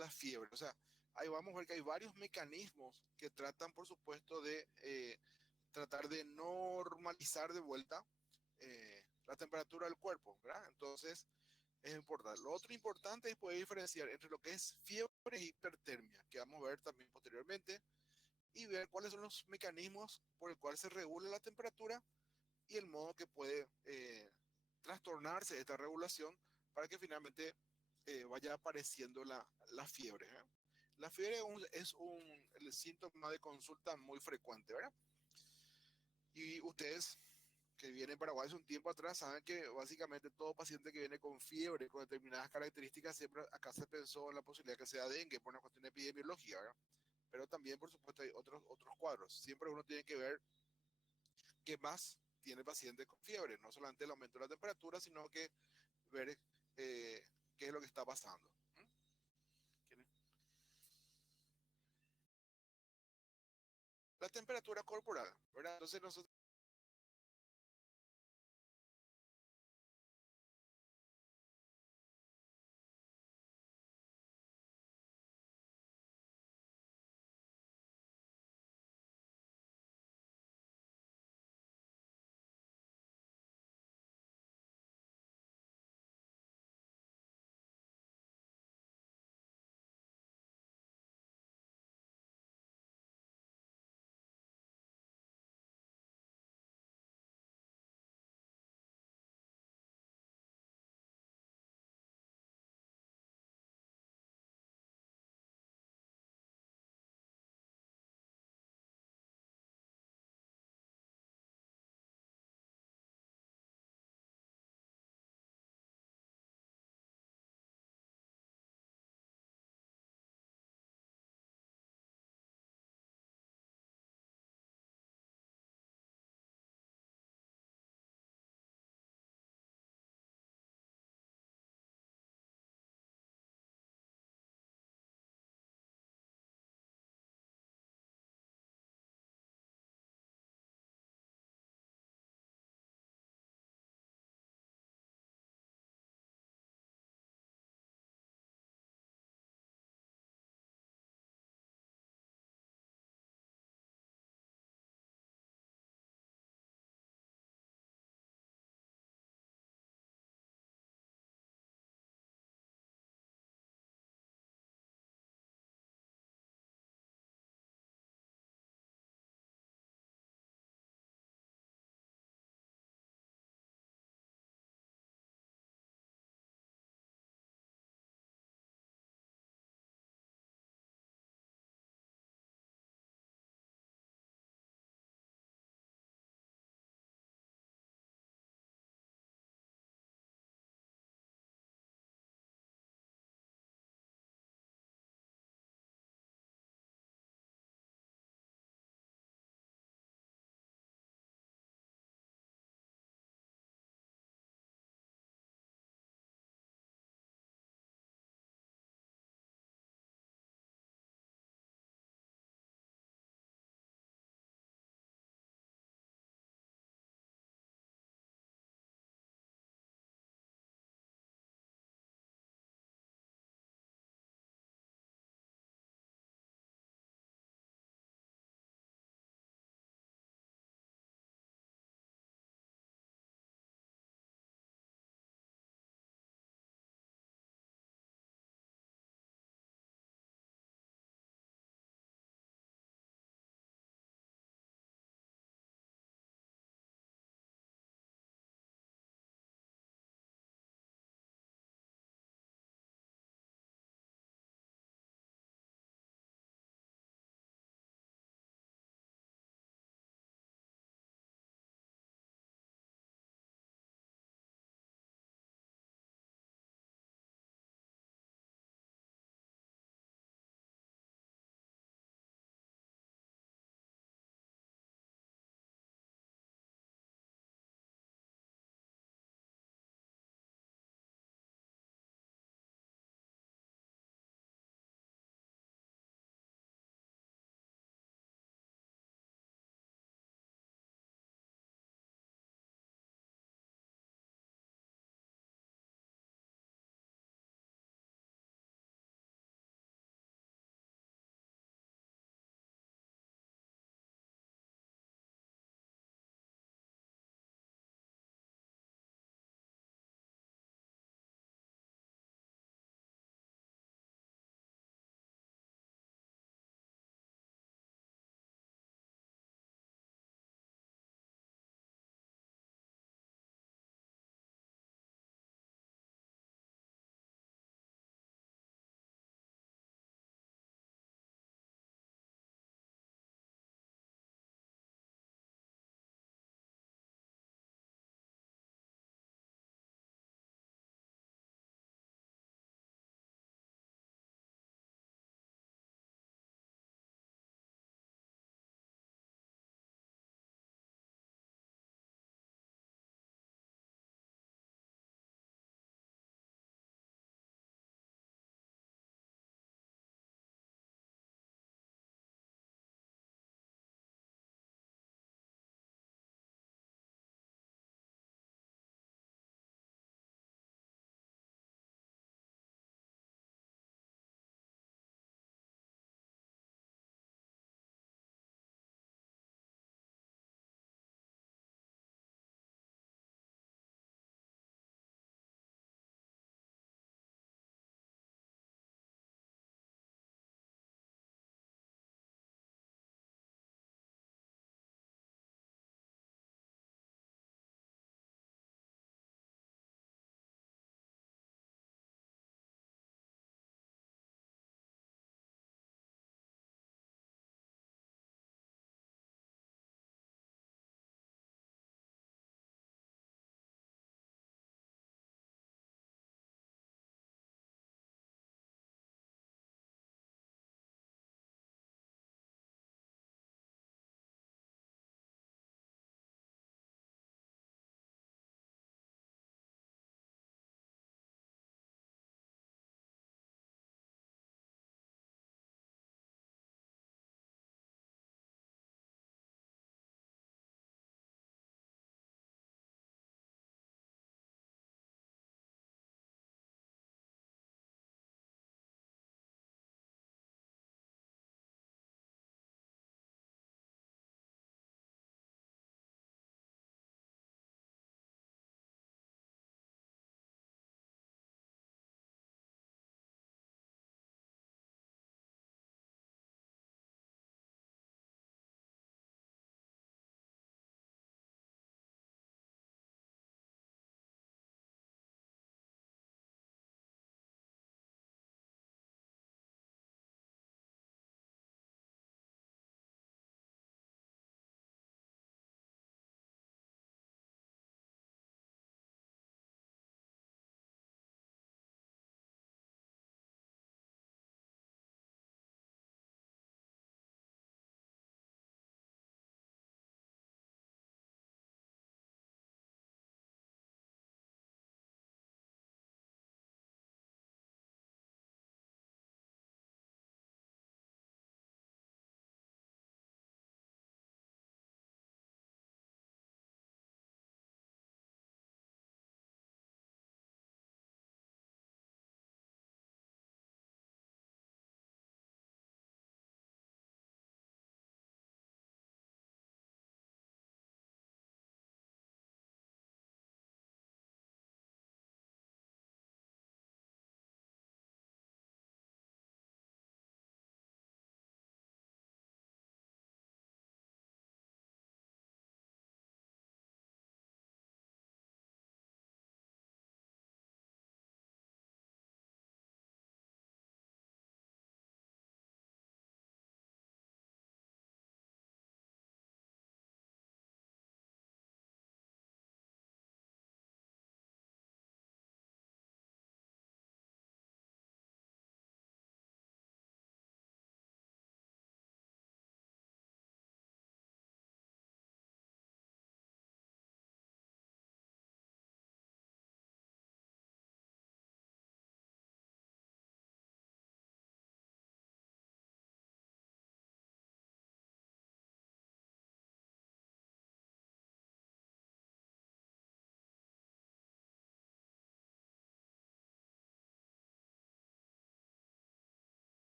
la fiebre. O sea, ahí vamos a ver que hay varios mecanismos que tratan, por supuesto, de tratar de normalizar de vuelta la temperatura del cuerpo, ¿verdad? Entonces, es importante. Lo otro importante es poder diferenciar entre lo que es fiebre e hipertermia, que vamos a ver también posteriormente, y ver cuáles son los mecanismos por el cual se regula la temperatura y el modo que puede trastornarse esta regulación para que finalmente vaya apareciendo la fiebre. ¿Eh? La fiebre el síntoma de consulta muy frecuente, ¿verdad? Y ustedes que vienen a Paraguay hace un tiempo atrás saben que básicamente todo paciente que viene con fiebre, con determinadas características, siempre acá se pensó en la posibilidad que sea dengue por una cuestión epidemiológica, ¿verdad? Pero también, por supuesto, hay otros cuadros. Siempre uno tiene que ver qué más tiene el paciente con fiebre, no solamente el aumento de la temperatura, sino que ver qué es lo que está pasando. ¿Mm? ¿Quién es? La temperatura corporal, ¿verdad? Entonces nosotros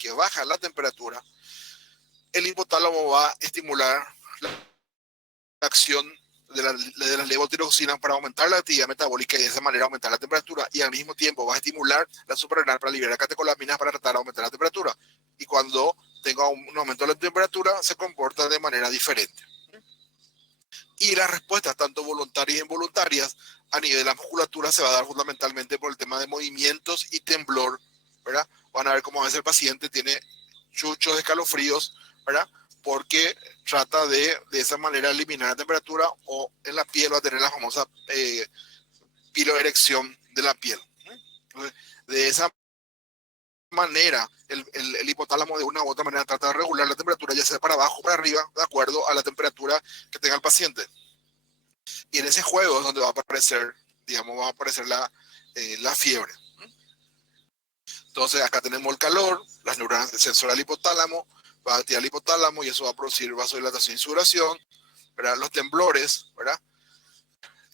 que baja la temperatura, el hipotálamo va a estimular la acción de la levotiroxina para aumentar la actividad metabólica y de esa manera aumentar la temperatura, y al mismo tiempo va a estimular la suprarrenal para liberar catecolaminas para tratar de aumentar la temperatura. Y cuando tenga un aumento de la temperatura se comporta de manera diferente. Y las respuestas, tanto voluntarias e involuntarias, a nivel de la musculatura se va a dar fundamentalmente por el tema de movimientos y temblor, ¿verdad? Van a ver cómo a veces el paciente tiene chuchos, escalofríos, ¿verdad? Porque trata de esa manera eliminar la temperatura, o en la piel va a tener la famosa piloerección de la piel. Entonces, de esa manera, el hipotálamo de una u otra manera trata de regular la temperatura, ya sea para abajo o para arriba, de acuerdo a la temperatura que tenga el paciente. Y en ese juego es donde va a aparecer, digamos, va a aparecer la fiebre. Entonces acá tenemos el calor, las neuronas del sensor al hipotálamo, va a activar el hipotálamo y eso va a producir vasodilatación y sudoración, ¿verdad? Los temblores, ¿verdad?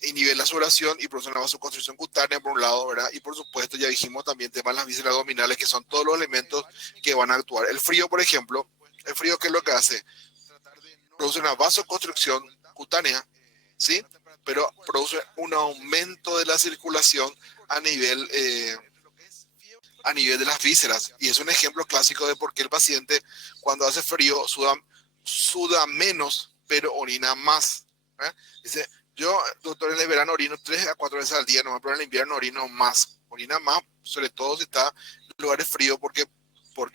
Inhiben la sudoración y producen la vasoconstricción cutánea por un lado, ¿verdad? Y por supuesto ya dijimos también temas de las vísceras abdominales, que son todos los elementos que van a actuar. El frío, por ejemplo, el frío, ¿qué es lo que hace? Produce una vasoconstricción cutánea, ¿sí? Pero produce un aumento de la circulación a nivel de las vísceras. Y es un ejemplo clásico de por qué el paciente cuando hace frío suda menos, pero orina más. Dice, yo, doctor, en el verano orino 3 a 4 veces al día, no, pero en el invierno orina más, sobre todo si está en lugares fríos, porque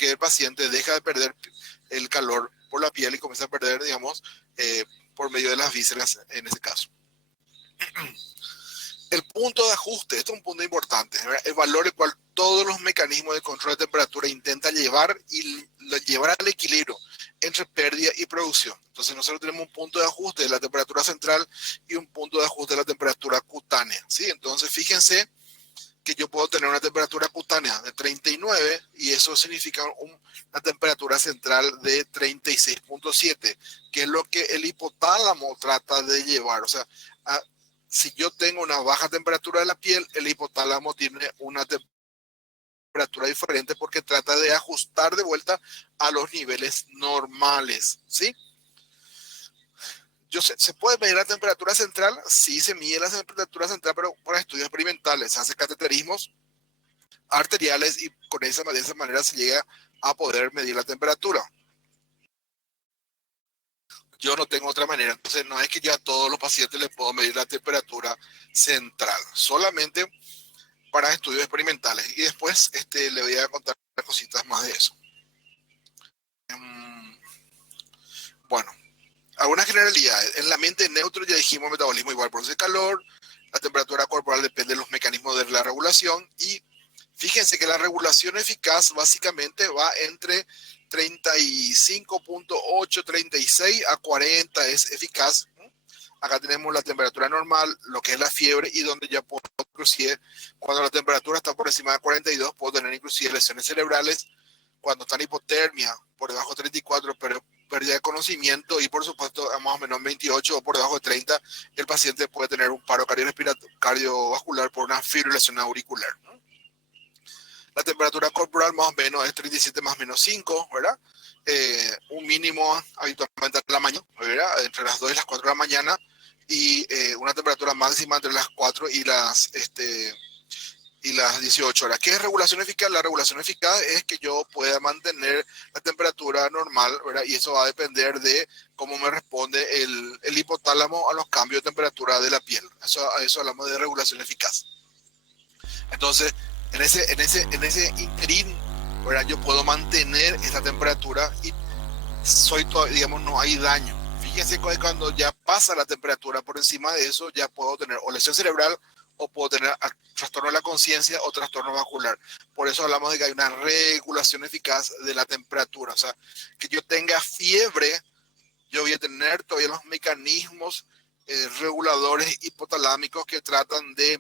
el paciente deja de perder el calor por la piel y comienza a perder, digamos, por medio de las vísceras en ese caso. El punto de ajuste, esto es un punto importante, ¿verdad? El valor al cual todos los mecanismos de control de temperatura intentan llevar al equilibrio entre pérdida y producción. Entonces nosotros tenemos un punto de ajuste de la temperatura central y un punto de ajuste de la temperatura cutánea, ¿sí? Entonces fíjense que yo puedo tener una temperatura cutánea de 39 y eso significa una temperatura central de 36.7, que es lo que el hipotálamo trata de llevar. O sea, si yo tengo una baja temperatura de la piel, el hipotálamo tiene una temperatura diferente porque trata de ajustar de vuelta a los niveles normales, ¿sí? ¿Se puede medir la temperatura central? Sí, se mide la temperatura central, pero por estudios experimentales. Se hace cateterismos arteriales y de esa manera se llega a poder medir la temperatura. Yo no tengo otra manera, entonces no es que yo a todos los pacientes les puedo medir la temperatura central, solamente para estudios experimentales. Y después le voy a contar cositas más de eso. Bueno, algunas generalidades. En el ambiente neutro ya dijimos metabolismo igual por ese calor, la temperatura corporal depende de los mecanismos de la regulación, y fíjense que la regulación eficaz básicamente va entre 35.8, 36 a 40 es eficaz. Acá tenemos la temperatura normal, lo que es la fiebre, y donde ya puedo, inclusive, cuando la temperatura está por encima de 42, puedo tener inclusive lesiones cerebrales. Cuando está en hipotermia, por debajo de 34, pero pérdida de conocimiento, y por supuesto a más o menos 28 o por debajo de 30, el paciente puede tener un paro cardiovascular por una fibrilación auricular. La temperatura corporal más o menos es 37 más menos 5, ¿verdad? Un mínimo habitualmente en la mañana, ¿verdad? Entre las 2 y las 4 de la mañana, y una temperatura máxima entre las 4 y las 18 horas. ¿Qué es regulación eficaz? La regulación eficaz es que yo pueda mantener la temperatura normal, ¿verdad? Y eso va a depender de cómo me responde el hipotálamo a los cambios de temperatura de la piel. A eso hablamos de regulación eficaz. Entonces, en ese interín, ¿verdad? Yo puedo mantener esa temperatura y digamos, no hay daño. Fíjense que cuando ya pasa la temperatura por encima de eso, ya puedo tener o lesión cerebral, o puedo tener trastorno de la conciencia o trastorno vascular. Por eso hablamos de que hay una regulación eficaz de la temperatura. O sea, que yo tenga fiebre, yo voy a tener todavía los mecanismos reguladores hipotalámicos que tratan de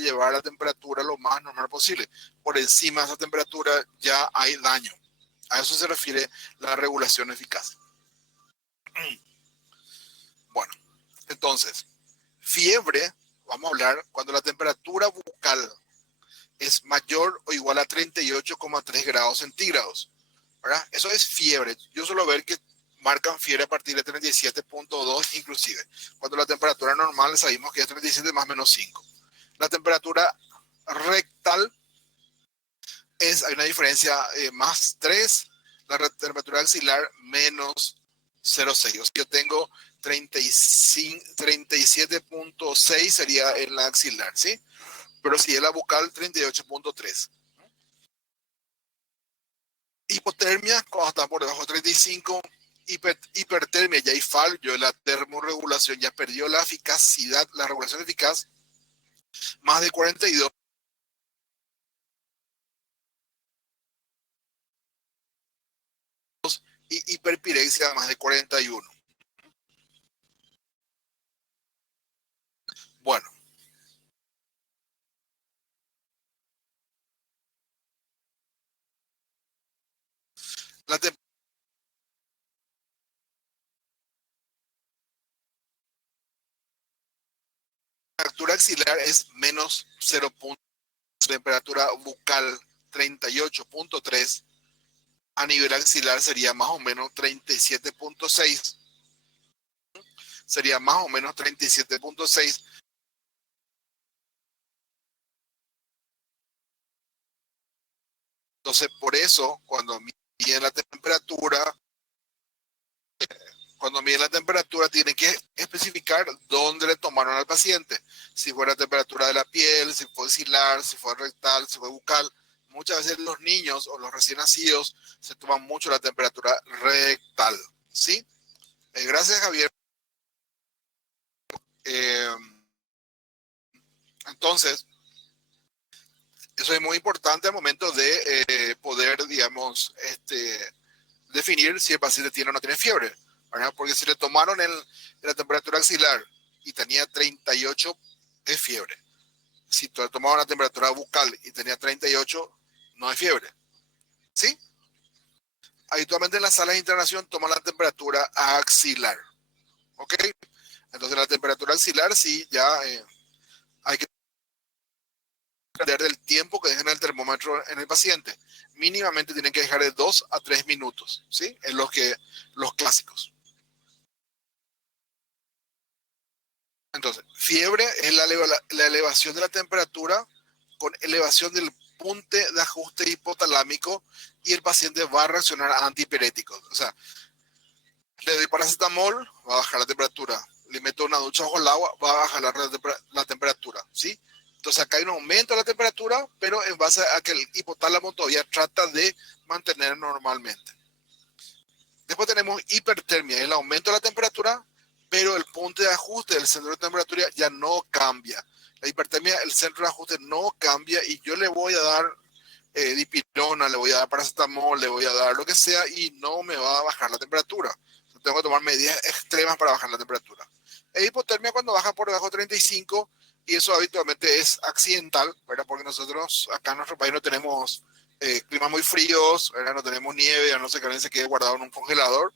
llevar la temperatura lo más normal posible. Por encima de esa temperatura ya hay daño. A eso se refiere la regulación eficaz. Bueno, entonces, fiebre, vamos a hablar cuando la temperatura bucal es mayor o igual a 38,3 grados centígrados. ¿verdad? Eso es fiebre. Yo suelo ver que marcan fiebre a partir de 37.2 inclusive. Cuando la temperatura normal sabemos que es 37 más menos 5. La temperatura rectal hay una diferencia más 3, la temperatura axilar menos 0,6. O sea, yo tengo 37.6 sería en la axilar, ¿sí? Pero si es la bucal, 38.3. Hipotermia, cuando está por debajo de 35. Hipertermia, ya hay fallo, la termorregulación ya perdió la eficacidad, la regulación eficaz, más de 42. Y hiperpirexia, más de 41. Bueno, la temperatura axilar es menos 0. Temperatura bucal 38.3. A nivel axilar sería más o menos 37.6. Sería más o menos 37.6. Entonces, por eso, miden la temperatura, cuando miden la temperatura, tienen que especificar dónde le tomaron al paciente. Si fue la temperatura de la piel, si fue axilar, si fue rectal, si fue bucal. Muchas veces los niños o los recién nacidos se toman mucho la temperatura rectal. ¿Sí? Gracias, Javier. Eh, entonces, eso es muy importante al momento de poder, digamos, definir si el paciente tiene o no tiene fiebre, ¿verdad? Porque si le tomaron la temperatura axilar y tenía 38, es fiebre. Si le tomaron la temperatura bucal y tenía 38, no es fiebre. ¿Sí? Habitualmente en las salas de internación toman la temperatura axilar. ¿Ok? Entonces la temperatura axilar sí ya hay que depender del tiempo que dejen el termómetro en el paciente. Mínimamente tienen que dejar de 2 a 3 minutos, ¿sí? En los clásicos. Entonces, fiebre es la elevación de la temperatura con elevación del punte de ajuste hipotalámico y el paciente va a reaccionar a antipiréticos. O sea, le doy paracetamol, va a bajar la temperatura. Le meto una ducha bajo el agua, va a bajar la temperatura, ¿sí? Entonces acá hay un aumento de la temperatura, pero en base a que el hipotálamo todavía trata de mantener normalmente. Después tenemos hipertermia, el aumento de la temperatura, pero el punto de ajuste del centro de temperatura ya no cambia. La hipertermia, el centro de ajuste no cambia y yo le voy a dar dipirona, le voy a dar paracetamol, le voy a dar lo que sea y no me va a bajar la temperatura. Tengo que tomar medidas extremas para bajar la temperatura. E hipotermia cuando baja por debajo de 35 y eso habitualmente es accidental, ¿verdad? Porque nosotros acá en nuestro país no tenemos climas muy fríos, ¿verdad? No tenemos nieve, a no ser que alguien se quede guardado en un congelador.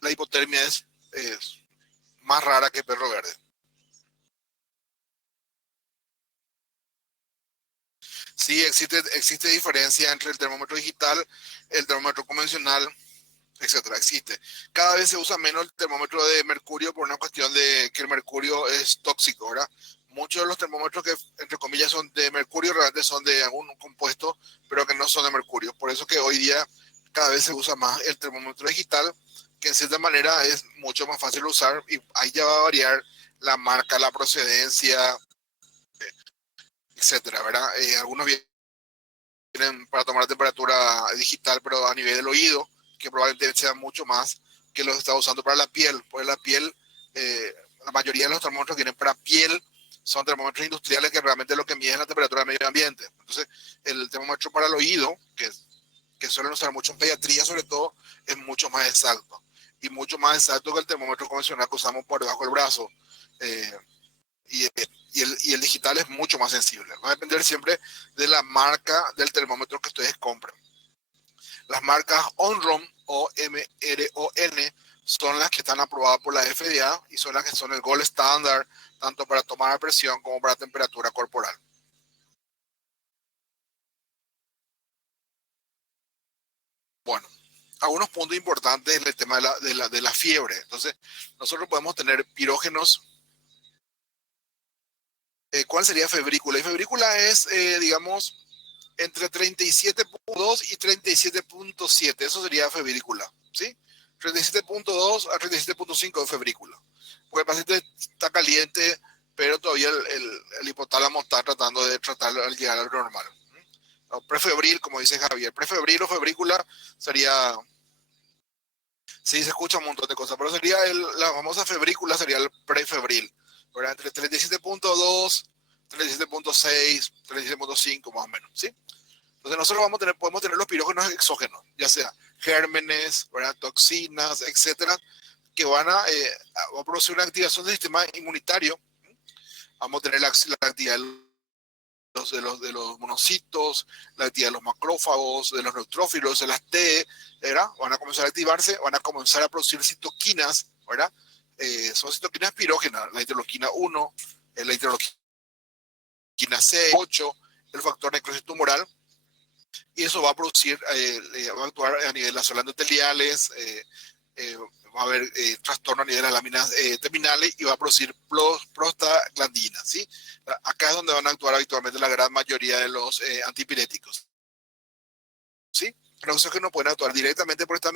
La hipotermia es más rara que perro verde. Sí, existe diferencia entre el termómetro digital, el termómetro convencional, etcétera, existe. Cada vez se usa menos el termómetro de mercurio por una cuestión de que el mercurio es tóxico, ¿verdad? Muchos de los termómetros que, entre comillas, son de mercurio realmente son de algún compuesto, pero que no son de mercurio. Por eso que hoy día cada vez se usa más el termómetro digital, que en cierta manera es mucho más fácil de usar y ahí ya va a variar la marca, la procedencia, etcétera, ¿verdad? Algunos vienen para tomar la temperatura digital, pero a nivel del oído, que probablemente sea mucho más que los está usando para la piel. Pues la piel, la mayoría de los termómetros que vienen para piel son termómetros industriales que realmente lo que miden es la temperatura del medio ambiente. Entonces, el termómetro para el oído, que suelen usar mucho en pediatría sobre todo, es mucho más exacto. Y mucho más exacto que el termómetro convencional que usamos por debajo del brazo. Eh, y, y el digital es mucho más sensible. Va a depender siempre de la marca del termómetro que ustedes compren. Las marcas Onron o MRON son las que están aprobadas por la FDA y son las que son el gold standard tanto para tomar la presión como para temperatura corporal. algunos puntos importantes en el tema de la fiebre. Entonces, nosotros podemos tener pirógenos. ¿Cuál sería febrícula? Y febrícula es, digamos, entre 37.2 y 37.7. Eso sería febrícula, ¿sí? 37.2 a 37.5 de febrícula. Porque el paciente está caliente, pero todavía el hipotálamo está tratando de tratarlo al llegar al normal. No, prefebril, como dice Javier. Prefebril o febrícula sería... Sí, se escucha un montón de cosas, pero sería la famosa febrícula, sería el prefebril, ¿verdad? Entre 37.2, 37.6, 37.5 más o menos, ¿sí? Entonces nosotros podemos tener los pirógenos exógenos, ya sea gérmenes, ¿verdad? Toxinas, etcétera, que va a producir una activación del sistema inmunitario. Vamos a tener la actividad de los monocitos, la actividad de los macrófagos, de los neutrófilos, de las T, ¿verdad? Van a comenzar a activarse, van a comenzar a producir citoquinas, ¿verdad? Son citoquinas pirógenas, la interleuquina 1, la interleuquina 6, 8, el factor necrosis tumoral, y eso va a producir, va a actuar a nivel de las células endoteliales, va a haber trastorno a nivel de las láminas terminales y va a producir prostaglandina, ¿sí? Acá es donde van a actuar habitualmente la gran mayoría de los antipiréticos, ¿sí? Los exógenos pueden actuar directamente por esta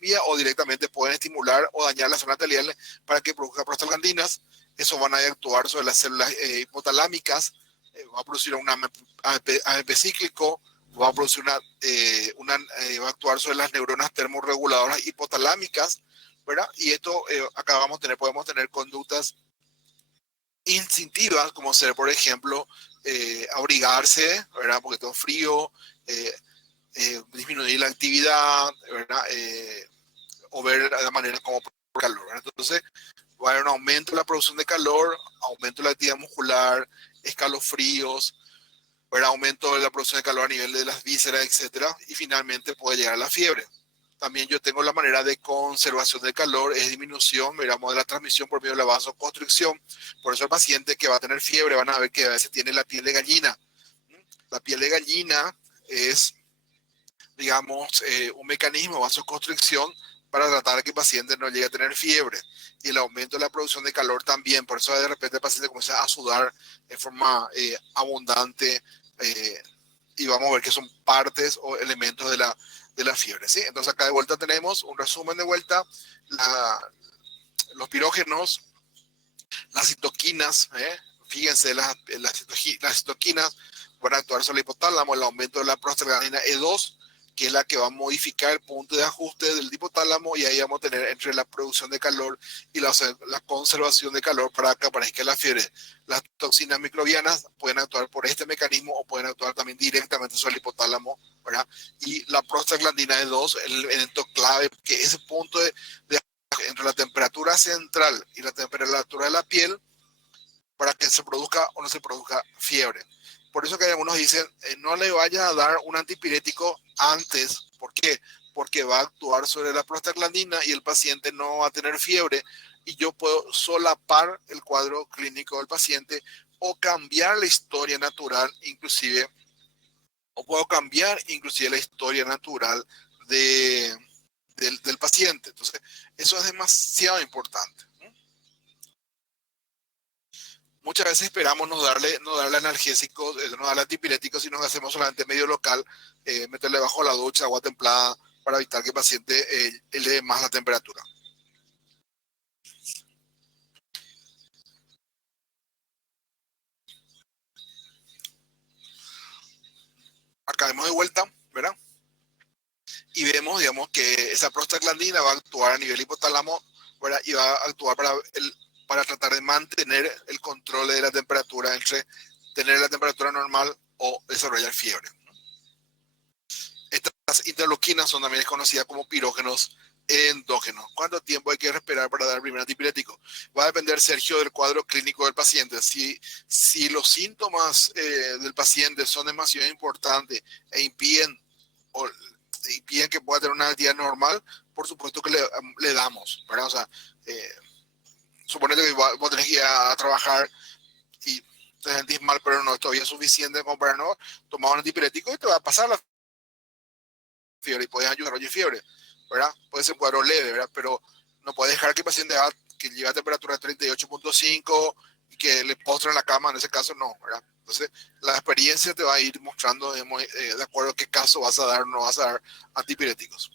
vía o directamente pueden estimular o dañar las zonas endoteliales para que produzca prostaglandinas. Eso van a actuar sobre las células hipotalámicas, va a producir un AMP cíclico, va a producir va a actuar sobre las neuronas termorreguladoras hipotalámicas, ¿verdad? Y esto acá podemos tener conductas instintivas, como ser, por ejemplo, abrigarse, ¿verdad? Porque todo frío, disminuir la actividad, ¿verdad? O ver la manera como por calor, ¿verdad? Entonces, va a haber un aumento de la producción de calor, aumento de la actividad muscular, escalofríos, ¿verdad? Aumento de la producción de calor a nivel de las vísceras, etcétera, y finalmente puede llegar a la fiebre. También yo tengo la manera de conservación del calor, es disminución, miramos de la transmisión por medio de la vasoconstricción. Por eso el paciente que va a tener fiebre van a ver que a veces tiene la piel de gallina. La piel de gallina es, digamos, un mecanismo de vasoconstricción para tratar de que el paciente no llegue a tener fiebre. Y el aumento de la producción de calor también. Por eso de repente el paciente comienza a sudar en forma abundante, y vamos a ver que son partes o elementos de la fiebre, ¿sí? Entonces acá de vuelta tenemos un resumen de vuelta, los pirógenos, las citoquinas, fíjense, las citoquinas van a actuar sobre el hipotálamo, el aumento de la prostaglandina E2, que es la que va a modificar el punto de ajuste del hipotálamo, y ahí vamos a tener entre la producción de calor y la conservación de calor para que aparezca la fiebre. Las toxinas microbianas pueden actuar por este mecanismo o pueden actuar también directamente sobre el hipotálamo, ¿verdad? Y la prostaglandina E2, el elemento clave, que es ese punto de entre la temperatura central y la temperatura de la piel para que se produzca o no se produzca fiebre. Por eso que algunos dicen, no le vaya a dar un antipirético antes. ¿Por qué? Porque va a actuar sobre la prostaglandina y el paciente no va a tener fiebre, y yo puedo solapar el cuadro clínico del paciente o cambiar la historia natural, inclusive, o puedo cambiar inclusive la historia natural del paciente. Entonces, eso es demasiado importante. Muchas veces esperamos no darle analgésicos, no darle antipiréticos, si nos hacemos solamente medio local, meterle bajo la ducha, agua templada, para evitar que el paciente eleve más la temperatura. Acá vemos de vuelta, ¿verdad? Y vemos, digamos, que esa prostaglandina va a actuar a nivel hipotálamo, ¿verdad? Y va a actuar para tratar de mantener el control de la temperatura entre tener la temperatura normal o desarrollar fiebre. Estas interleuquinas son también conocidas como pirógenos endógenos. ¿Cuánto tiempo hay que esperar para dar el primer antipirético? Va a depender, Sergio, del cuadro clínico del paciente. Si los síntomas del paciente son demasiado importantes e impiden que pueda tener una actividad normal, por supuesto que le damos, ¿verdad? O sea, suponete que vos tenés que ir a trabajar y te sentís mal, pero no es todavía suficiente como para no tomar un antipirético, y te va a pasar la fiebre y puedes ayudar a fiebre. ¿verdad? Puede ser un cuadro leve, ¿verdad? Pero no puede dejar que el paciente que llegue a temperatura de 38.5 y que le postren en la cama, en ese caso no, ¿verdad? Entonces, la experiencia te va a ir mostrando de acuerdo a qué caso vas a dar o no vas a dar antipiréticos.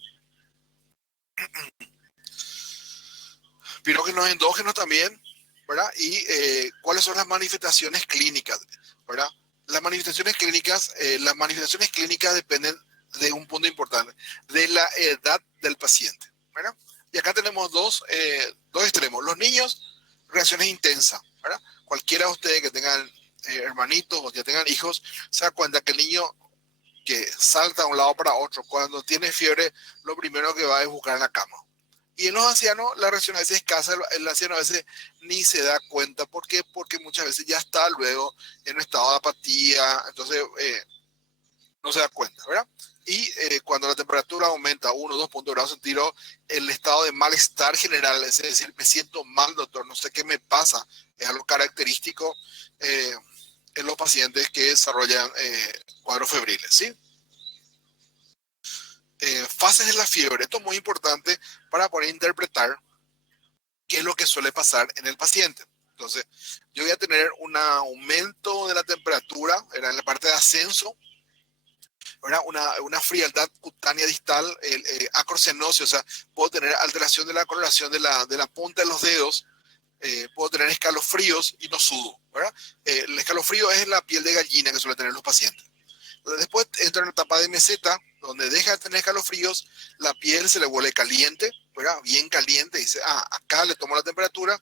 Pirógenos endógenos también, ¿verdad? Y cuáles son las manifestaciones clínicas, ¿verdad? Las manifestaciones clínicas dependen de un punto importante, de la edad del paciente, ¿verdad? Y acá tenemos dos extremos. Los niños, reacciones intensas, ¿verdad? Cualquiera de ustedes que tengan hermanitos o que tengan hijos, se da cuenta que el niño que salta de un lado para otro, cuando tiene fiebre, lo primero que va es buscar en la cama. Y en los ancianos la reacción a veces es escasa, el anciano a veces ni se da cuenta. ¿Por qué? Porque muchas veces ya está luego en un estado de apatía, entonces no se da cuenta, ¿verdad? Y cuando la temperatura aumenta 1 o 2 puntos grados centígrados, el estado de malestar general, es decir, me siento mal, doctor, no sé qué me pasa, es algo característico en los pacientes que desarrollan cuadros febriles, ¿sí? Fases de la fiebre, esto es muy importante para poder interpretar qué es lo que suele pasar en el paciente. Entonces, yo voy a tener un aumento de la temperatura, era en la parte de ascenso, ¿verdad? Una frialdad cutánea distal, acrocenosis, o sea, puedo tener alteración de la coloración de la punta de los dedos, puedo tener escalofríos y no sudo, ¿verdad? El escalofrío es la piel de gallina que suelen tener los pacientes. Después entra en la etapa de meseta, donde deja de tener escalofríos, la piel se le vuelve caliente, ¿verdad? Bien caliente, dice, acá le tomo la temperatura,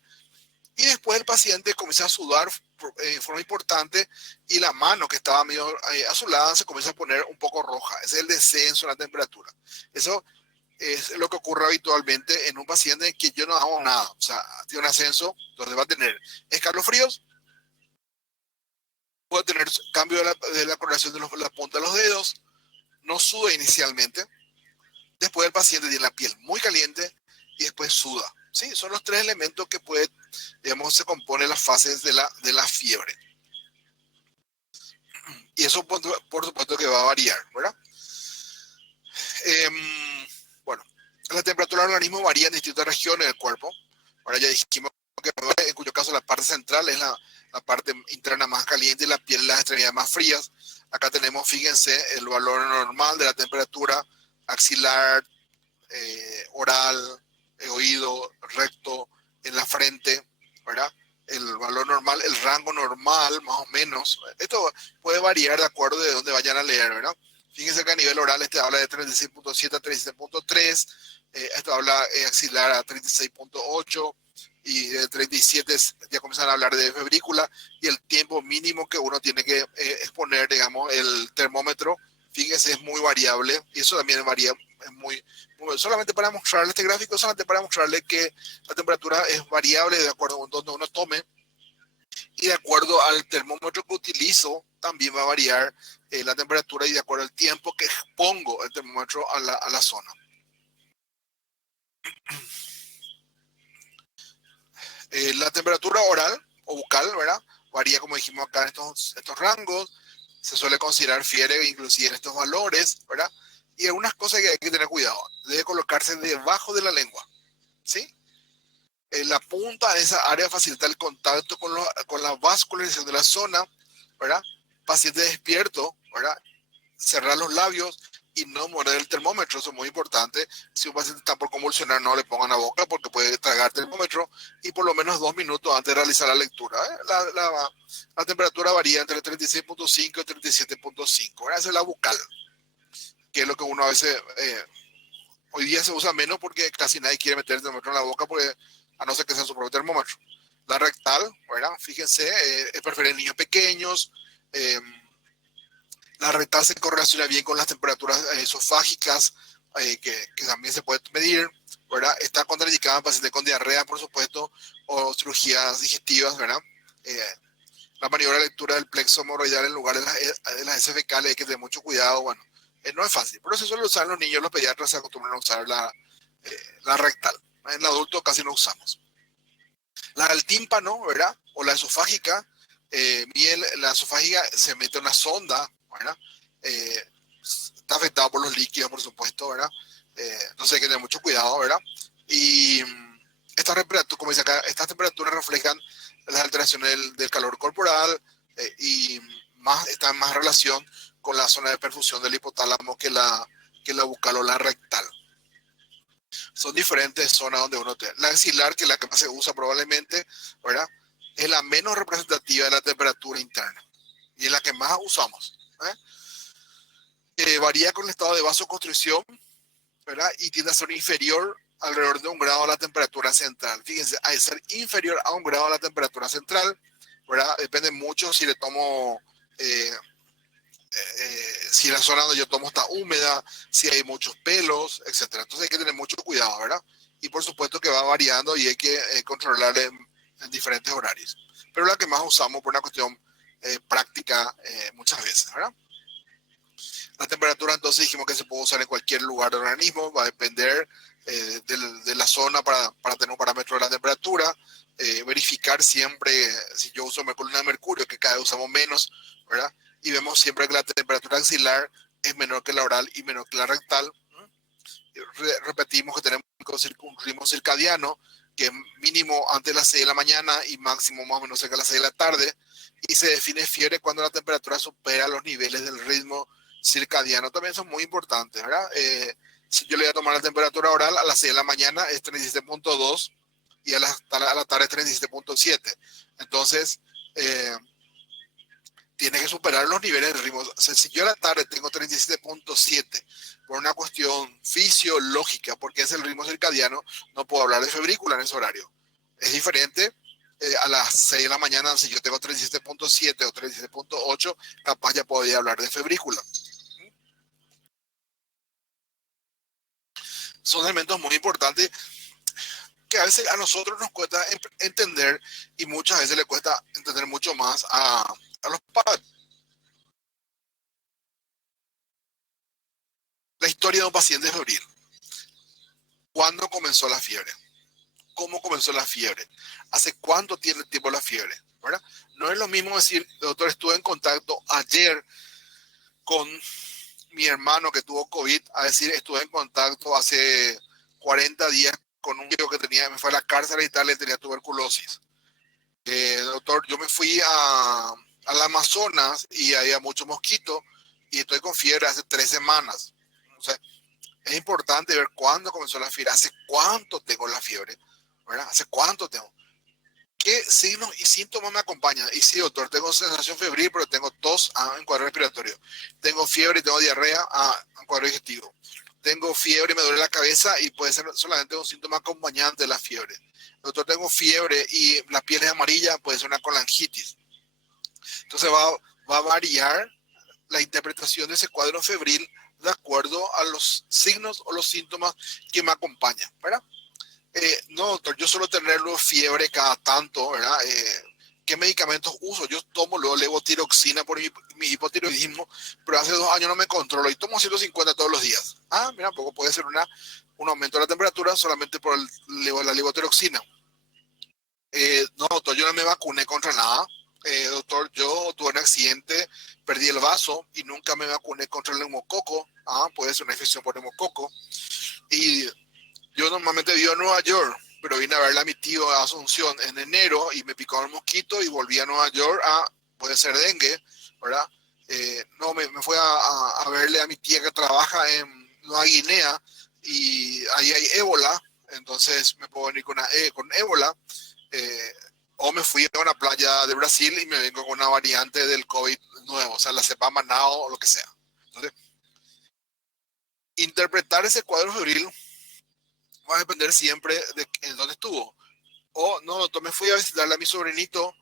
y después el paciente comienza a sudar en forma importante y la mano que estaba medio azulada se comienza a poner un poco roja. Ese es el descenso en la temperatura. Eso es lo que ocurre habitualmente en un paciente que yo no hago nada. O sea, tiene un ascenso donde va a tener escalofríos, puede tener cambio de la coloración de la punta de los dedos, no suda inicialmente, después el paciente tiene la piel muy caliente y después suda. Sí, son los tres elementos que puede, digamos, se componen las fases de la fiebre. Y eso, por supuesto, que va a variar, ¿verdad? Bueno, la temperatura del organismo varía en distintas regiones del cuerpo. Ahora ya dijimos que en cuyo caso la parte central es la parte interna más caliente y la piel las extremidades más frías. Acá tenemos, fíjense, el valor normal de la temperatura axilar, oral, oído, recto, en la frente, ¿verdad? El valor normal, el rango normal, más o menos. Esto puede variar de acuerdo de dónde vayan a leer, ¿verdad? Fíjense que a nivel oral este habla de 36.7 a 37.3, esto habla axilar a 36.8 y de 37 ya comienzan a hablar de febrícula y el tiempo mínimo que uno tiene que exponer, digamos, el termómetro, fíjense, es muy variable y eso también varía muy, solamente para mostrarle este gráfico, solamente para mostrarle que la temperatura es variable de acuerdo a donde uno tome y de acuerdo al termómetro que utilizo también va a variar la temperatura y de acuerdo al tiempo que pongo el termómetro a la zona. La temperatura oral o bucal, ¿verdad? Varía, como dijimos acá, en estos rangos. Se suele considerar fiebre inclusive en estos valores, ¿verdad? Y algunas cosas que hay que tener cuidado. Debe colocarse debajo de la lengua, ¿sí? La punta de esa área facilita el contacto con la vascularización de la zona, ¿verdad? Paciente despierto, ¿verdad? Cerrar los labios y no morder el termómetro, eso es muy importante. Si un paciente está por convulsionar, no le pongan la boca porque puede tragar termómetro y por lo menos 2 minutos antes de realizar la lectura. La temperatura varía entre 36.5 y 37.5. Esa es la bucal, que es lo que uno a veces, hoy día se usa menos porque casi nadie quiere meter el termómetro en la boca porque a no ser que sea su propio termómetro. La rectal, ¿verdad? Fíjense, es preferible en niños pequeños. La rectal se correlaciona bien con las temperaturas esofágicas, que también se puede medir, ¿verdad? Está contraindicada en pacientes con diarrea, por supuesto, o cirugías digestivas, ¿verdad? La maniobra de lectura del plexo hemorroidal en lugar de las heces fecales hay que tener mucho cuidado, bueno, no es fácil, pero se suele usar en los niños, los pediatras se acostumbran a usar la rectal. En el adulto casi no usamos. La del tímpano, ¿verdad? O la esofágica, bien, la esofágica se mete una sonda, ¿verdad? Está afectado por los líquidos, por supuesto, ¿verdad? Entonces hay que tener mucho cuidado, ¿verdad? Y estas temperaturas, como dice acá, estas temperaturas reflejan las alteraciones del calor corporal y más, está en más relación con la zona de perfusión del hipotálamo que la bucal o la rectal. Son diferentes zonas donde uno tiene. La axilar, que es la que más se usa probablemente, ¿verdad? Es la menos representativa de la temperatura interna y es la que más usamos. Varía con el estado de vasoconstricción, ¿verdad? Y tiende a ser inferior alrededor de 1 grado a la temperatura central. Fíjense, al ser inferior a 1 grado a la temperatura central, ¿verdad? Depende mucho si le tomo, si la zona donde yo tomo está húmeda, si hay muchos pelos, etcétera. Entonces hay que tener mucho cuidado, ¿verdad? Y por supuesto que va variando y hay que controlar en diferentes horarios. Pero la que más usamos por una cuestión práctica muchas veces, ¿verdad? La temperatura entonces dijimos que se puede usar en cualquier lugar del organismo, va a depender de la zona para tener un parámetro de la temperatura. Verificar siempre, si yo uso columna de mercurio, que cada vez usamos menos, ¿verdad? Y vemos siempre que la temperatura axilar es menor que la oral y menor que la rectal. Repetimos que tenemos un ritmo circadiano que es mínimo antes de las 6 de la mañana y máximo más o menos cerca de las 6 de la tarde, y se define fiebre cuando la temperatura supera los niveles del ritmo circadiano. También son muy importantes, ¿verdad? Si yo le voy a tomar la temperatura oral a las 6 de la mañana es 37.2 y a la tarde es 37.7. Entonces, tiene que superar los niveles de ritmo. O sea, si yo a la tarde tengo 37.7 por una cuestión fisiológica, porque es el ritmo circadiano, no puedo hablar de febrícula en ese horario. Es diferente a las 6 de la mañana, si yo tengo 37.7 o 37.8, capaz ya podría hablar de febrícula. Son elementos muy importantes que a veces a nosotros nos cuesta entender y muchas veces le cuesta entender mucho más a los padres. La historia de un paciente febril. ¿Cuándo comenzó la fiebre? ¿Cómo comenzó la fiebre? ¿Hace cuánto tiene tiempo la fiebre? ¿Verdad? No es lo mismo decir, doctor, estuve en contacto ayer con mi hermano que tuvo COVID, a decir, estuve en contacto hace 40 días con un tío que tenía, me fue a la cárcel y tal, le tenía tuberculosis. Doctor, yo me fui al Amazonas y había mucho mosquito y estoy con fiebre hace 3 semanas. O sea, es importante ver cuándo comenzó la fiebre, hace cuánto tengo la fiebre, ¿verdad? ¿Hace cuánto tengo? ¿Qué signos y síntomas me acompañan? Y sí, doctor, tengo sensación febril, pero tengo tos en cuadro respiratorio. Tengo fiebre y tengo diarrea en cuadro digestivo. Tengo fiebre y me duele la cabeza y puede ser solamente un síntoma acompañante de la fiebre. Doctor, tengo fiebre y la piel es amarilla, puede ser una colangitis. Entonces va a variar la interpretación de ese cuadro febril de acuerdo a los signos o los síntomas que me acompañan, ¿verdad? No, doctor, yo suelo tenerlo fiebre cada tanto, ¿verdad? ¿Qué medicamentos uso? Yo tomo luego levotiroxina por mi hipotiroidismo, pero hace 2 años no me controlo y tomo 150 todos los días. Ah, mira, poco puede ser un aumento de la temperatura solamente por la levotiroxina. No, doctor, yo no me vacuné contra nada. Doctor, yo tuve un accidente, perdí el vaso y nunca me vacuné contra el neumococo. Ah, puede ser una infección por neumococo. Y yo normalmente vivo en Nueva York, pero vine a verle a mi tío a Asunción en enero y me picó el mosquito y volví a Nueva York puede ser dengue, ¿verdad? No, me fui a verle a mi tía que trabaja en Nueva Guinea y ahí hay ébola, entonces me puedo venir con ébola. Eh, o me fui a una playa de Brasil y me vengo con una variante del COVID nuevo, o sea, la cepa Manao o lo que sea. Entonces, interpretar ese cuadro febril va a depender siempre de en dónde estuvo. O no, doctor, me fui a visitarle a mi sobrinito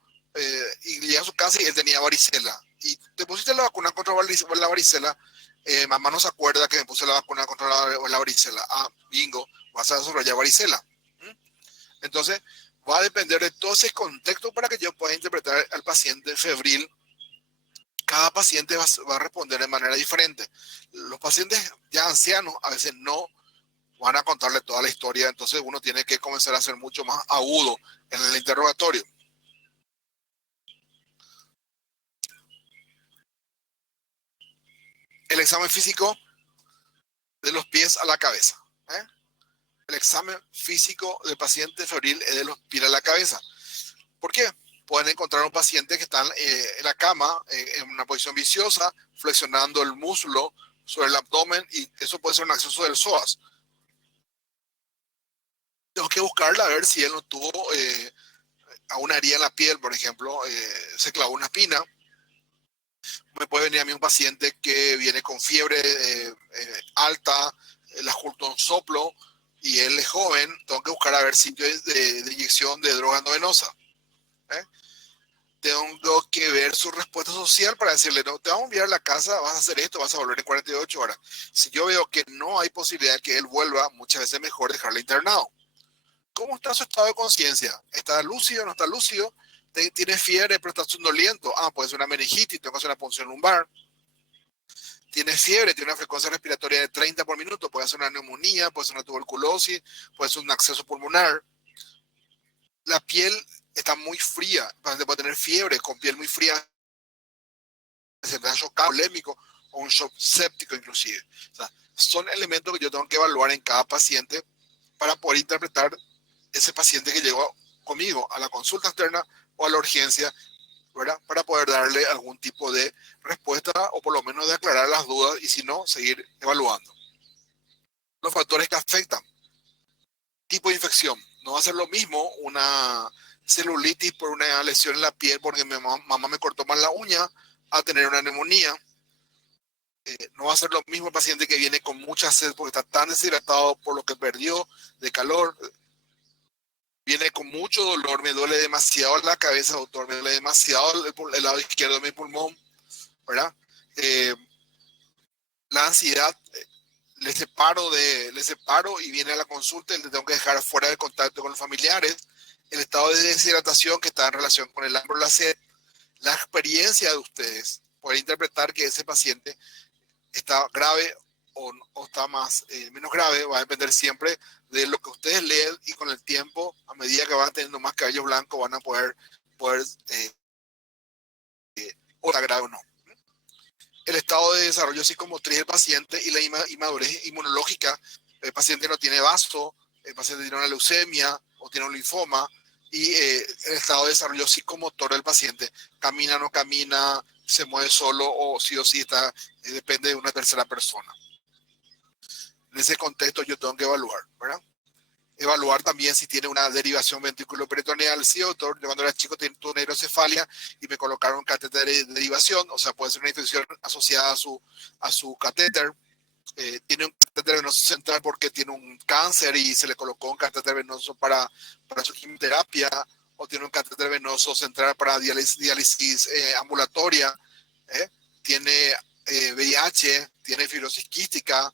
y llegué a su casa y él tenía varicela. Y te pusiste la vacuna contra la varicela. Mamá no se acuerda que me puse la vacuna contra la varicela. Ah, bingo, vas a desarrollar varicela. ¿Mm? Entonces, va a depender de todo ese contexto para que yo pueda interpretar al paciente febril. Cada paciente va a responder de manera diferente. Los pacientes ya ancianos a veces no van a contarle toda la historia, entonces uno tiene que comenzar a ser mucho más agudo en el interrogatorio. El examen físico de los pies a la cabeza. ¿eh? El examen físico del paciente febril es de los pies a la cabeza. ¿Por qué? Pueden encontrar un paciente que está en la cama, en una posición viciosa, flexionando el muslo sobre el abdomen, y eso puede ser un acceso del psoas. Tengo que buscarla a ver si él no tuvo a una herida en la piel, por ejemplo, se clavó una espina. Me puede venir a mí un paciente que viene con fiebre alta, le ocultó un soplo y él es joven. Tengo que buscar a ver sitios de inyección de droga endovenosa. ¿eh? Tengo que ver su respuesta social para decirle, no, te vamos a enviar a la casa, vas a hacer esto, vas a volver en 48 horas. Si yo veo que no hay posibilidad de que él vuelva, muchas veces es mejor dejarle internado. ¿Cómo está su estado de conciencia? ¿Está lúcido? ¿No está lúcido? ¿Tiene fiebre pero está somnoliento? Ah, puede ser una meningitis, tengo que hacer una punción lumbar. Tiene fiebre, tiene una frecuencia respiratoria de 30 por minuto, puede ser una neumonía, puede ser una tuberculosis, puede ser un acceso pulmonar. La piel está muy fría, el paciente puede tener fiebre con piel muy fría, se da shock polémico o un shock séptico inclusive. O sea, son elementos que yo tengo que evaluar en cada paciente para poder interpretar ese paciente que llegó conmigo a la consulta externa o a la urgencia, ¿verdad? Para poder darle algún tipo de respuesta o por lo menos de aclarar las dudas y si no, seguir evaluando. Los factores que afectan. Tipo de infección. No va a ser lo mismo una celulitis por una lesión en la piel porque mi mamá me cortó mal la uña a tener una neumonía. No va a ser lo mismo el paciente que viene con mucha sed porque está tan deshidratado por lo que perdió de calor. Viene con mucho dolor, me duele demasiado la cabeza, doctor, me duele demasiado el lado izquierdo de mi pulmón, ¿verdad? La ansiedad, le separo y viene a la consulta y le tengo que dejar fuera de contacto con los familiares. El estado de deshidratación que está en relación con el hambre o la sed, la experiencia de ustedes, poder interpretar que ese paciente está grave o está menos grave, va a depender siempre de lo que ustedes leen y con el tiempo, a medida que van teniendo más cabello blanco, van a poder o está grave o no. El estado de desarrollo psicomotriz del paciente y la inmadurez inmunológica. El paciente no tiene vaso, el paciente tiene una leucemia o tiene un linfoma, y el estado de desarrollo psicomotor del paciente, camina, no camina, se mueve solo o sí está, depende de una tercera persona. En ese contexto yo tengo que evaluar, ¿verdad? Evaluar también si tiene una derivación ventrículo-peritoneal. Sí, doctor, cuando era chico tuve una hidrocefalia y me colocaron un catéter de derivación, o sea, puede ser una infección asociada a su catéter. Tiene un catéter venoso central porque tiene un cáncer y se le colocó un catéter venoso para su quimioterapia, o tiene un catéter venoso central para diálisis ambulatoria, tiene VIH, tiene fibrosis quística,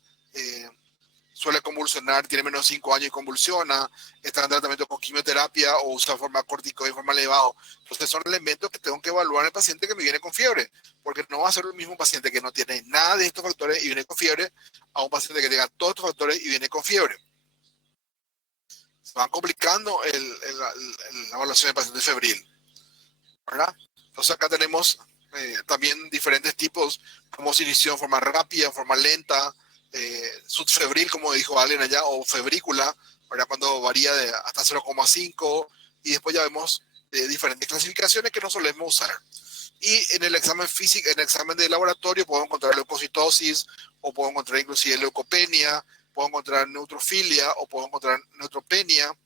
suele convulsionar, tiene menos de 5 años y convulsiona, está en tratamiento con quimioterapia o usa forma corticoide de forma elevada. Entonces son elementos que tengo que evaluar en el paciente que me viene con fiebre, porque no va a ser el mismo paciente que no tiene nada de estos factores y viene con fiebre a un paciente que tenga todos estos factores y viene con fiebre. Se van complicando la evaluación del paciente febril, ¿verdad? Entonces acá tenemos también diferentes tipos, como se inició en forma rápida, en forma lenta, subfebril, como dijo alguien allá, o febrícula, ¿verdad? Cuando varía de hasta 0,5, y después ya vemos diferentes clasificaciones que no solemos usar. Y en el examen físico, en el examen de laboratorio, puedo encontrar leucocitosis, o puedo encontrar inclusive leucopenia, puedo encontrar neutrofilia, o puedo encontrar neutropenia,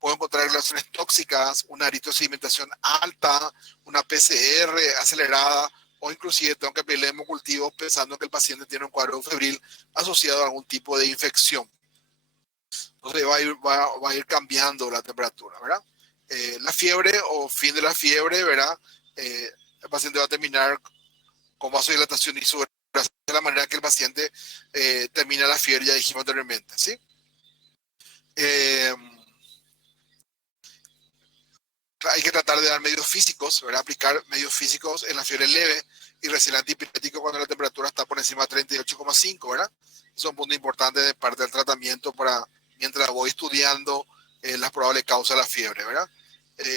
puedo encontrar relaciones tóxicas, una eritrosedimentación alta, una PCR acelerada, o inclusive tengo que pedirle hemocultivos pensando que el paciente tiene un cuadro febril asociado a algún tipo de infección. Entonces va a ir cambiando la temperatura, ¿verdad? La fiebre o fin de la fiebre, ¿verdad? El paciente va a terminar con vasodilatación y sudoración, de la manera que el paciente termina la fiebre, ya dijimos anteriormente, ¿sí? Hay que tratar de dar medios físicos, ¿verdad? Aplicar medios físicos en la fiebre leve y recién antipirético cuando la temperatura está por encima de 38,5, ¿verdad? Es un punto importante de parte del tratamiento para mientras voy estudiando las probables causas de la fiebre, ¿verdad?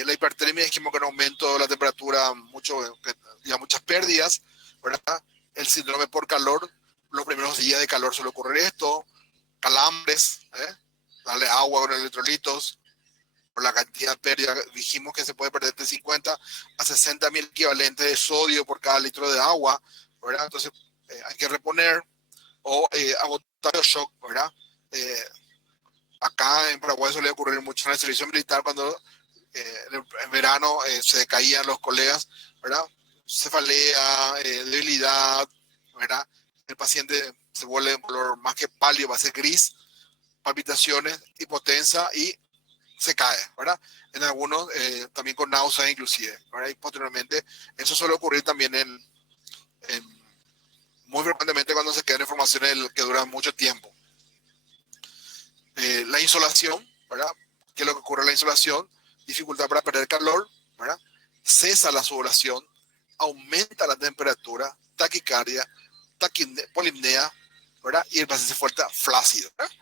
La hipertermia dijimos que un aumento de la temperatura ya muchas pérdidas, ¿verdad? El síndrome por calor, los primeros días de calor suele ocurrir esto. calambres, darle agua con electrolitos, por la cantidad de pérdida, dijimos que se puede perder de 50 a 60 mil equivalentes de sodio por cada litro de agua, ¿verdad? Entonces hay que reponer o agotar el shock, ¿verdad? Acá en Paraguay solía ocurrir mucho en el servicio militar cuando en verano se decaían los colegas, ¿verdad? Cefalea, debilidad, ¿verdad? El paciente se vuelve un color más que pálido, va a ser gris, palpitaciones, hipotensa y se cae, ¿verdad? En algunos también con náuseas inclusive, ¿verdad? Y posteriormente, eso suele ocurrir también muy frecuentemente cuando se quedan informaciones que duran mucho tiempo. La insolación, ¿verdad? ¿Qué es lo que ocurre en la insolación? Dificultad para perder calor, ¿verdad? Cesa la sudoración, aumenta la temperatura, taquicardia, polipnea, ¿verdad? Y el paciente se vuelve flácido, ¿verdad?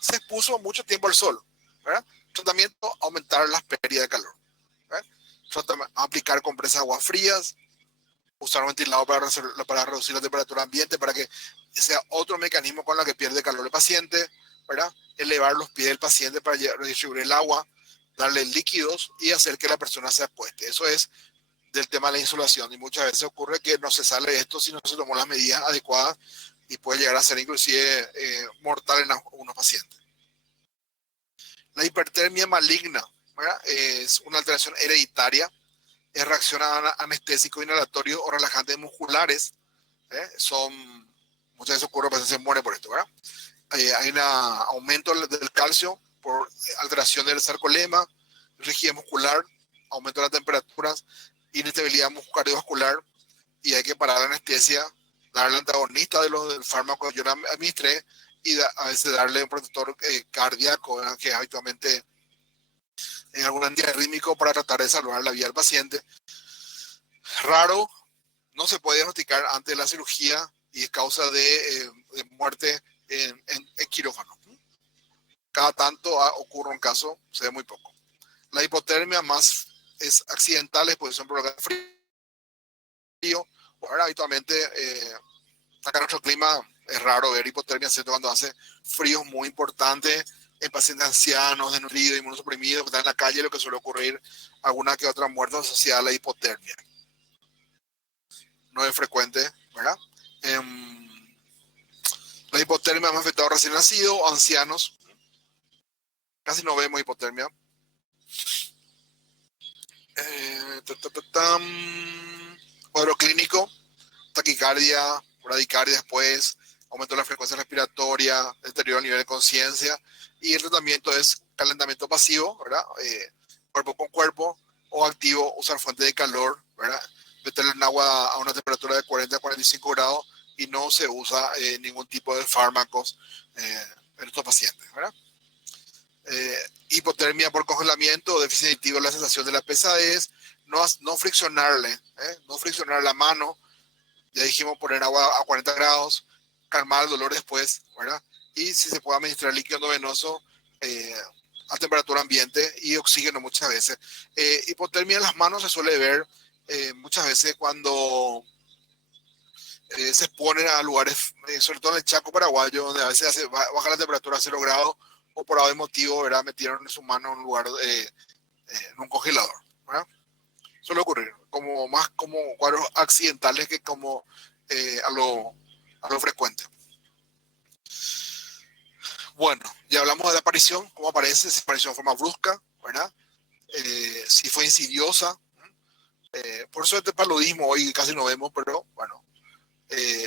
Se expuso mucho tiempo al sol, ¿verdad? Tratamiento, aumentar las pérdidas de calor, ¿verdad? Aplicar compresas de aguas frías, usar un ventilador para reducir la temperatura ambiente, para que sea otro mecanismo con el que pierde calor el paciente, ¿verdad? Elevar los pies del paciente para redistribuir el agua, darle líquidos y hacer que la persona se acueste. Eso es del tema de la insolación, y muchas veces ocurre que no se sale esto si no se tomó las medidas adecuadas y puede llegar a ser inclusive mortal en algunos pacientes. La hipertermia maligna, ¿verdad? Es una alteración hereditaria, es reacción a anestésico inhalatorio o relajantes musculares. Muchas veces ocurre que el paciente se muere por esto, ¿verdad? Hay un aumento del calcio por alteración del sarcolema, rigidez muscular, aumento de las temperaturas, inestabilidad cardiovascular, y hay que parar la anestesia, darle antagonista del fármaco que yo administré y a veces darle un protector cardíaco, que es habitualmente algún antiarrítmico para tratar de salvar la vida del paciente. Raro, no se puede diagnosticar antes de la cirugía y es causa de muerte en quirófano. Cada tanto ocurre un caso, se ve muy poco. La hipotermia más es accidental, exposición prolongada de frío. Ahora, habitualmente, acá en nuestro clima es raro ver hipotermia, excepto cuando hace fríos muy importantes en pacientes ancianos, desnutridos, inmunosuprimidos, que están en la calle, lo que suele ocurrir alguna que otra muerte asociada a la hipotermia. No es frecuente, ¿verdad? La hipotermia ha afectado a recién nacidos, ancianos. Casi no vemos hipotermia. Cuadro clínico, taquicardia, bradicardia después, aumento de la frecuencia respiratoria, deterioro del nivel de conciencia, y el tratamiento es calentamiento pasivo, ¿verdad? Cuerpo con cuerpo, o activo, usar fuente de calor, ¿verdad? Meterle en agua a una temperatura de 40 a 45 grados y no se usa ningún tipo de fármacos en estos pacientes, ¿verdad? Hipotermia por congelamiento, déficit auditivo, la sensación de la pesadez, no friccionarle, no friccionar la mano, ya dijimos poner agua a 40 grados, calmar el dolor después, ¿verdad? Y si se puede administrar líquido endovenoso a temperatura ambiente y oxígeno muchas veces. Hipotermia en las manos se suele ver muchas veces cuando se exponen a lugares, sobre todo en el Chaco paraguayo, donde a veces baja la temperatura a 0 grados o por algún motivo, ¿verdad? Metieron su mano en un lugar, en un congelador, ¿verdad? Suele ocurrir, más como cuadros accidentales que como a lo frecuente. Bueno, ya hablamos de la aparición, cómo aparece, si apareció de forma brusca, ¿verdad? Si fue insidiosa. Por suerte, paludismo hoy casi no vemos, pero bueno.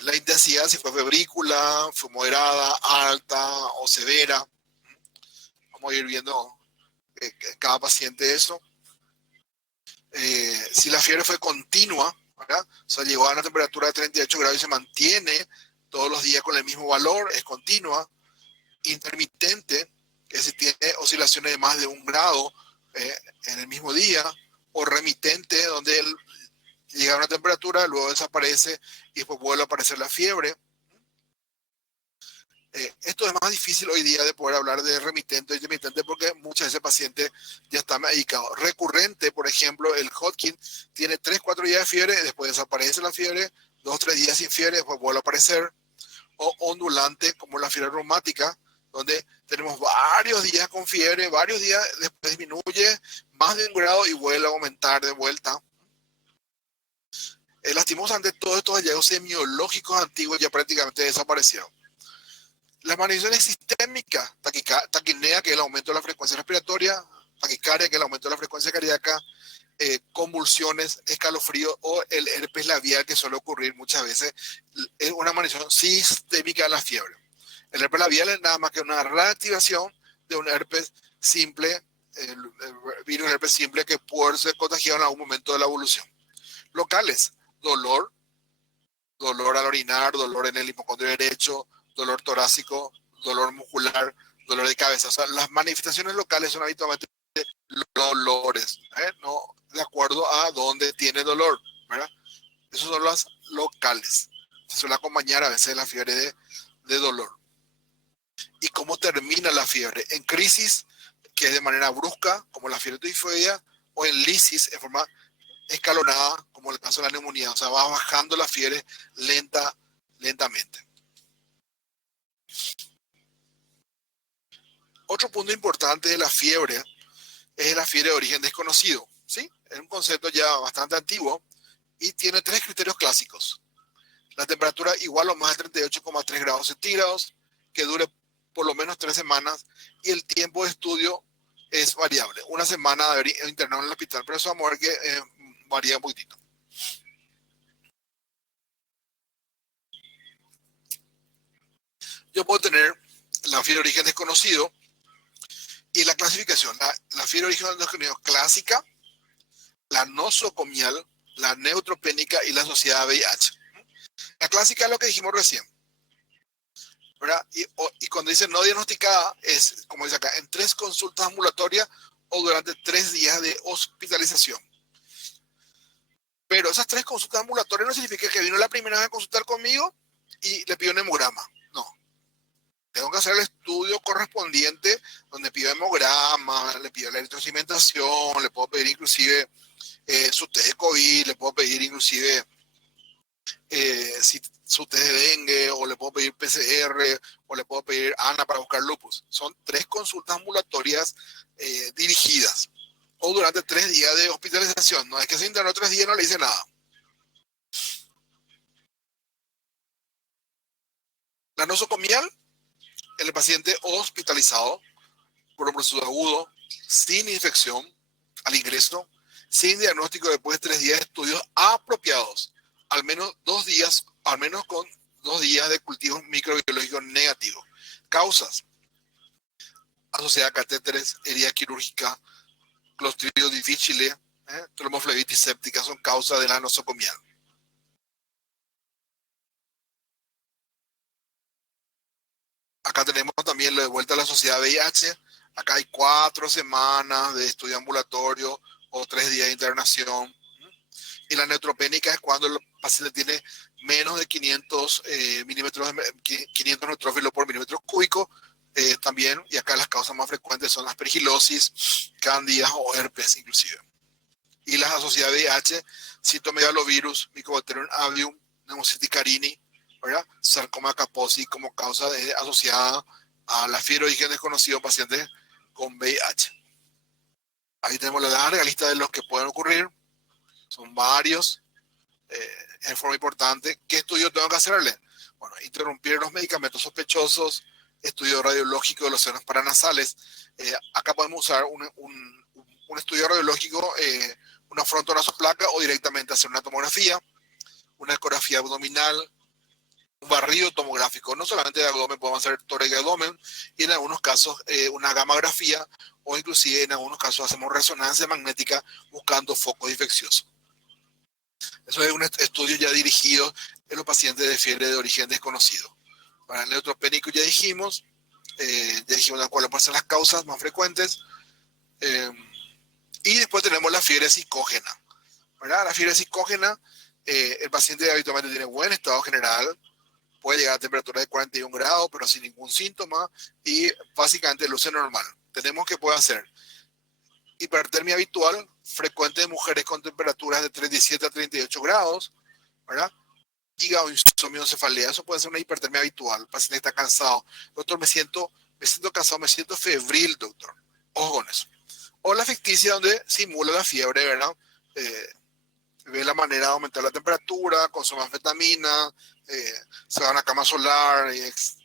La intensidad, si fue febrícula, fue moderada, alta o severa. Vamos a ir viendo cada paciente eso. Si la fiebre fue continua, ¿verdad? O sea, llegó a una temperatura de 38 grados y se mantiene todos los días con el mismo valor, es continua. Intermitente, que si tiene oscilaciones de más de 1 grado en el mismo día, o remitente, donde él llega a una temperatura, luego desaparece y después vuelve a aparecer la fiebre. Esto es más difícil hoy día de poder hablar de remitente o intermitente porque muchas veces el paciente ya está medicado. Recurrente, por ejemplo, el Hodgkin tiene 3-4 días de fiebre, después desaparece la fiebre, 2-3 días sin fiebre, después vuelve a aparecer. O ondulante, como la fiebre reumática, donde tenemos varios días con fiebre, varios días después disminuye más de 1 grado y vuelve a aumentar de vuelta. Lastimosamente, todos estos hallazgos semiológicos antiguos ya prácticamente desaparecieron. Las manifestaciones sistémicas, taquipnea, que es el aumento de la frecuencia respiratoria, taquicardia, que es el aumento de la frecuencia cardíaca, convulsiones, escalofrío o el herpes labial, que suele ocurrir muchas veces, es una manifestación sistémica de la fiebre. El herpes labial es nada más que una reactivación de un herpes simple, el virus herpes simple que puede ser contagiado en algún momento de la evolución. Locales, dolor al orinar, dolor en el hipocondrio derecho, dolor torácico, dolor muscular, dolor de cabeza. O sea, las manifestaciones locales son habitualmente dolores, no de acuerdo a dónde tiene dolor, ¿verdad? Esas son las locales. Se suele acompañar a veces la fiebre de dolor. ¿Y cómo termina la fiebre? En crisis, que es de manera brusca, como la fiebre tifoidea, o en lisis, en forma escalonada, como el caso de la neumonía. O sea, va bajando la fiebre lentamente. Otro punto importante de la fiebre es la fiebre de origen desconocido, ¿sí? Es un concepto ya bastante antiguo y tiene 3 criterios clásicos. La temperatura igual o más de 38,3 grados centígrados, que dure por lo menos 3 semanas, y el tiempo de estudio es variable. 1 semana de haber internado en el hospital, pero eso vamos a ver que varía un poquitito. Yo puedo tener la fiebre de origen desconocido y la clasificación, la fiebre de origen desconocido clásica, la nosocomial, la neutropénica y la asociada a VIH. La clásica es lo que dijimos recién, ¿verdad? Y cuando dice no diagnosticada, es, como dice acá, en 3 consultas ambulatorias o durante 3 días de hospitalización. Pero esas 3 consultas ambulatorias no significa que vino la primera vez a consultar conmigo y le pido un hemograma. No. Tengo que hacer el estudio correspondiente donde pido hemograma, le pido la electrocimentación, le puedo pedir inclusive su test de COVID, le puedo pedir inclusive su test de dengue, o le puedo pedir PCR, o le puedo pedir ANA para buscar lupus. Son 3 consultas ambulatorias dirigidas, o durante 3 días de hospitalización. No es que se internó 3 días y no le hice nada. La nosocomial, el paciente hospitalizado por un proceso agudo, sin infección, al ingreso, sin diagnóstico después de 3 días de estudios apropiados, al menos con 2 días de cultivos microbiológicos negativos. Causas: asociadas a catéteres, herida quirúrgica, Clostridium difficile, tromoflebitis séptica son causas de la nosocomial. Acá tenemos también de vuelta a la sociedad VIH. Acá hay 4 semanas de estudio ambulatorio o 3 días de internación. Y la neutropénica es cuando el paciente tiene menos de 500 500 neutrófilos por milímetro cúbico. También, y acá las causas más frecuentes son la aspergilosis, cándidas o herpes inclusive. Y las asociadas a VIH, citomegalovirus, Mycobacterium avium, Pneumocystis carini, ¿verdad? Sarcoma Kaposi como causa asociada a la fiebre de origen desconocido en pacientes con VIH. Ahí tenemos la larga lista de los que pueden ocurrir. Son varios, en forma importante. ¿Qué estudio tengo que hacerle? Bueno, interrumpir los medicamentos sospechosos, estudio radiológico de los senos paranasales. Acá podemos usar un estudio radiológico, una frontonasoplaca, o directamente hacer una tomografía, una ecografía abdominal, un barrido tomográfico. No solamente de abdomen, podemos hacer tórax y abdomen, y en algunos casos una gamografía, o inclusive en algunos casos hacemos resonancia magnética buscando focos infecciosos. Eso es un estudio ya dirigido en los pacientes de fiebre de origen desconocido. Para el neutropénico ya dijimos cuáles pueden ser las causas más frecuentes. Y después tenemos la fiebre psicógena, ¿verdad? La fiebre psicógena, el paciente habitualmente tiene buen estado general, puede llegar a temperatura de 41 grados, pero sin ningún síntoma, y básicamente luce normal. Tenemos que puede hacer hipertermia habitual, frecuente de mujeres con temperaturas de 37 a 38 grados, ¿verdad? Hígado, insomnio, cefalea, eso puede ser una hipertermia habitual. El paciente está cansado. Doctor, me siento me siento cansado, me siento febril, doctor. Ojo con eso. O la ficticia donde simula la fiebre, ¿verdad? Eh, Ve la manera de aumentar la temperatura, consume anfetamina, se va a una cama solar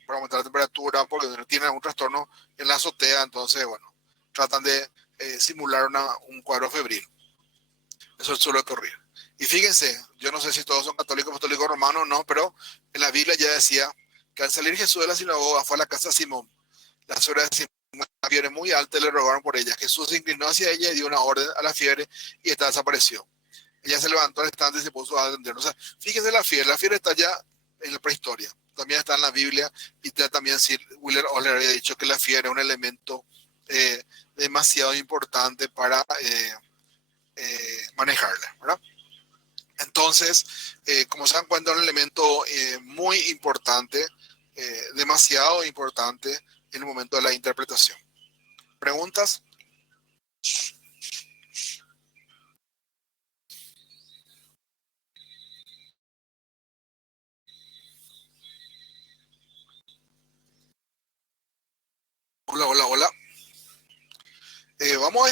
para aumentar la temperatura porque tienen algún trastorno en la azotea, entonces, bueno, tratan de simular un cuadro febril. Eso suele ocurrir. Y fíjense, yo no sé si todos son católicos, apostólicos, romanos o no, pero en la Biblia ya decía que al salir Jesús de la sinagoga fue a la casa de Simón. La suegra de Simón, una fiebre muy alta, le rogaron por ella. Jesús se inclinó hacia ella y dio una orden a la fiebre y esta desapareció. Ella se levantó al instante y se puso a atender. O sea, fíjense la fiebre está ya en la prehistoria. También está en la Biblia y también Sir Willer Oller había dicho que la fiebre es un elemento demasiado importante para manejarla, ¿verdad? Entonces, como se dan cuenta, es un elemento muy importante, demasiado importante en el momento de la interpretación. ¿Preguntas? Hola, hola, hola. Vamos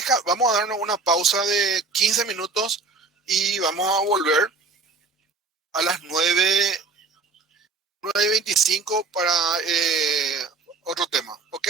a darnos una pausa de 15 minutos y vamos a volver a las 9:25 para otro tema, ¿ok?